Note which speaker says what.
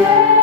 Speaker 1: Yeah.